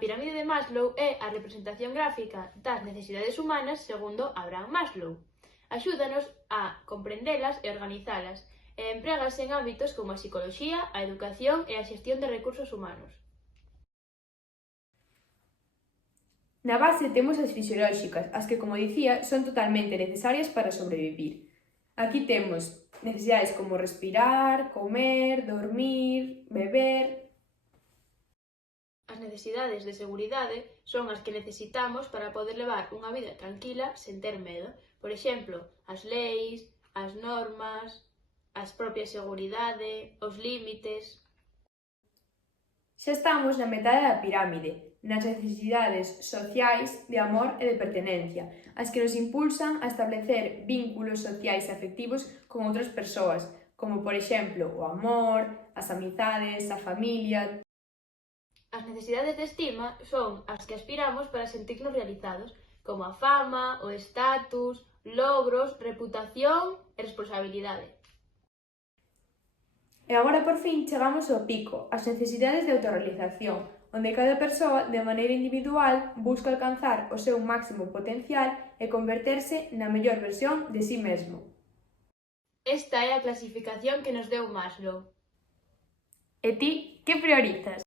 pirámide de Maslow é a representación gráfica das necesidades humanas segundo Abraham Maslow. Axúdanos a comprendelas e organizalas, e emprégase en ámbitos como a psicoloxía, a educación e a xestión de recursos humanos. Na base temos as fisiolóxicas, as que, como dicía, son totalmente necesarias para sobrevivir. Aquí temos necesidades como respirar, comer, dormir, beber. As necesidades de seguridade son as que necesitamos para poder levar unha vida tranquila sen ter medo. Por exemplo, as leis, as normas, as propias seguridade, os límites. Xa estamos na metade da pirámide, nas necesidades sociais de amor e de pertenencia, as que nos impulsan a establecer vínculos sociais e afectivos con outras persoas, como por exemplo o amor, as amizades, a familia. As necesidades de estima son as que aspiramos para sentirnos realizados, como a fama, o estatus, logros, reputación e responsabilidade. E agora por fin chegamos ao pico, as necesidades de autorrealización, onde cada persoa, de maneira individual, busca alcanzar o seu máximo potencial e converterse na mellor versión de si mesmo. Esta é a clasificación que nos deu Maslow. E ti, que priorizas?